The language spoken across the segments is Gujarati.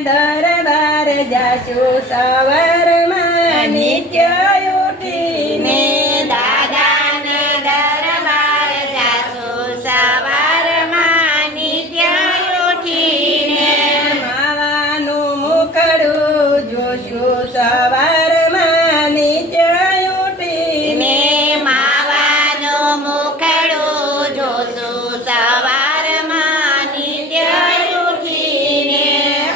દરબાર જાશું સવારમાં નિત્ય ઉઠીને દાદાને દરબાર જાશું સવારમાં નિત્ય ઉઠીને માવાનું મુખડું જોશું સવારમાં નિત્ય ઉઠીને માવાનું મુખડું જોશું સવારમાં નિત્ય ઉઠીને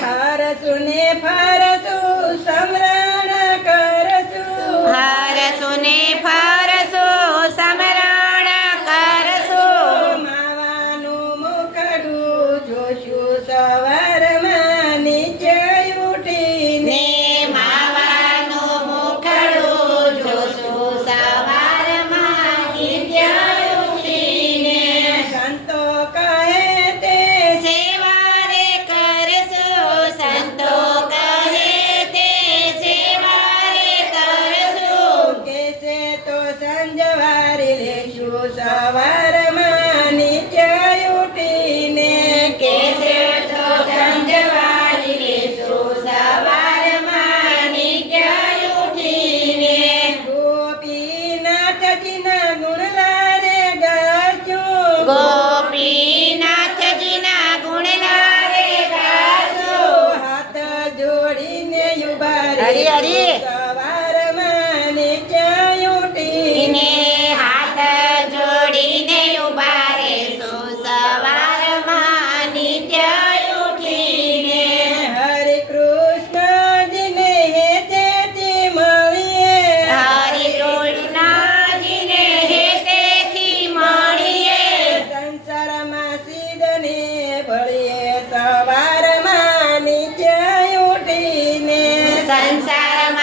હરસું ને ફરસું સમરણ કરશું હરસું ને ફરસું સમરણ કરશું માવાનું મુખડું જોશું સવારમાં નિત્ય ઉઠીને ને માવાનું મુખડું જોશું સવારમાં નિત્ય ઉઠીને સંતો કહે તે સેવા રે કરશું સંતો કહે તે સેવા રે કરશું કેસે તો સંજવારી લેશું સવારમાં નિત્ય ઉઠીને કેસે તો સંજવારી લેશું સવારમાં નિત્ય ઉઠીને ગોપીનાથજીના ગુણલા રે ગાશું ગોપીનાથજીના ગુણલા રે ગાશું હાથ જોડીને ઉભા હરી, હરી. રહેશું સવારમાં નિત્ય ઉઠીને ને હાથ જોડીને ઊભા રહેશું સવારમાં નિત્ય ઉઠીને હરે કૃષ્ણજીને હેતેથી મળીએ હરિ કૃષ્ણજીને હેતેથી મળીએ સંસારમાં સીધને ભળીએ સવારમાં નિત્ય ઉઠીને સંસારમાં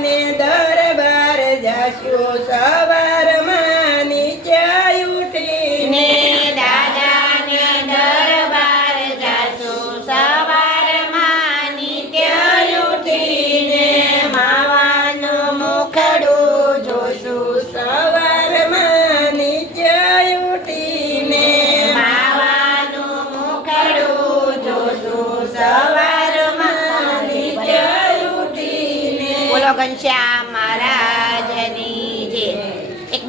દાદાને દરબાર જાશું સવારમાં નીચે ઉઠીને દાદાને દરબાર જાશું સવારમાં નિત્ય ઉઠીને માવાનું મુખડું જોશું સવારમાં નીચે ઉઠીને માવાનું મુખડું જોશું સવારમાં નિત્ય ઉઠીને બોલો ઘનશ્યામ